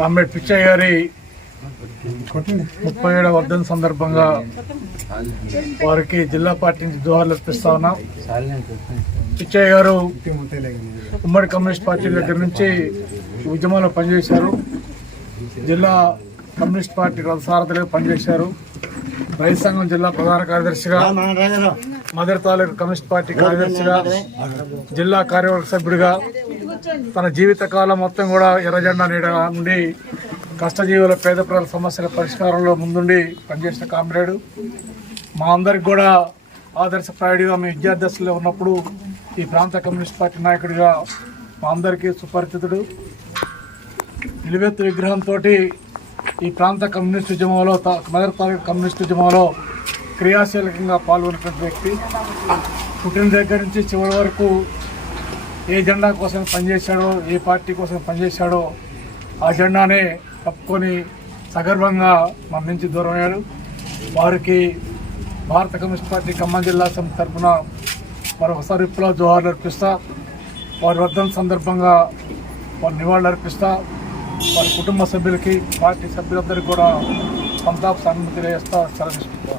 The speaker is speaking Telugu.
కామ్రేడ్ పిచ్చయ్య గారి ముప్పై ఏడవ వర్ధన్ సందర్భంగా వారికి జిల్లా పార్టీ నుంచి జోహార్లు అర్పిస్తా ఉన్నాం. పిచ్చయ్య గారు ఉమ్మడి కమ్యూనిస్ట్ పార్టీ దగ్గర నుంచి ఉద్యమంలో పనిచేశారు. జిల్లా కమ్యూనిస్ట్ పార్టీ రథసారథిగా పనిచేశారు. రైతు సంఘం జిల్లా ప్రధాన కార్యదర్శిగా మదర్ తాలూకు కమ్యూనిస్ట్ పార్టీ కార్యదర్శిగా జిల్లా కార్యవర్గ సభ్యుడిగా తన జీవిత కాలం మొత్తం కూడా ఎర్రజెండా నీడ నుండి కష్టజీవుల పేద ప్రజల సమస్యల పరిష్కారంలో ముందుండి పనిచేసిన కామ్రేడు. మా అందరికి కూడా ఆదర్శప్రాయుడిగా మీ విద్యార్థులు ఉన్నప్పుడు ఈ ప్రాంత కమ్యూనిస్ట్ పార్టీ నాయకుడిగా మా అందరికీ సుపరిచితుడు. నిలువెత్తు విగ్రహంతో ఈ ప్రాంత కమ్యూనిస్ట్ ఉద్యమంలో తా- మదర్ తాలూకు కమ్యూనిస్ట్ ఉద్యమంలో క్రియాశీలకంగా పాల్గొన్నటువంటి వ్యక్తి పుట్టిన దగ్గర నుంచి చివరి వరకు ఏ జెండా కోసం పనిచేశాడో ఏ పార్టీ కోసం పనిచేశాడో ఆ జెండానే తప్పుకొని సగర్వంగా మన నుంచి దూరం అయ్యాడు వారికి భారత కమ్యూనిస్ట్ పార్టీ ఖమ్మం జిల్లా సమితి తరఫున మరొకసారి విప్లవ జోహార్లు అర్పిస్తా వారి వర్ధన సందర్భంగా వారి నివాళులు అర్పిస్తా వారి కుటుంబ సభ్యులకి పార్టీ సభ్యులందరికీ కూడా సంతాప సన్మతి వేస్తా సెలవు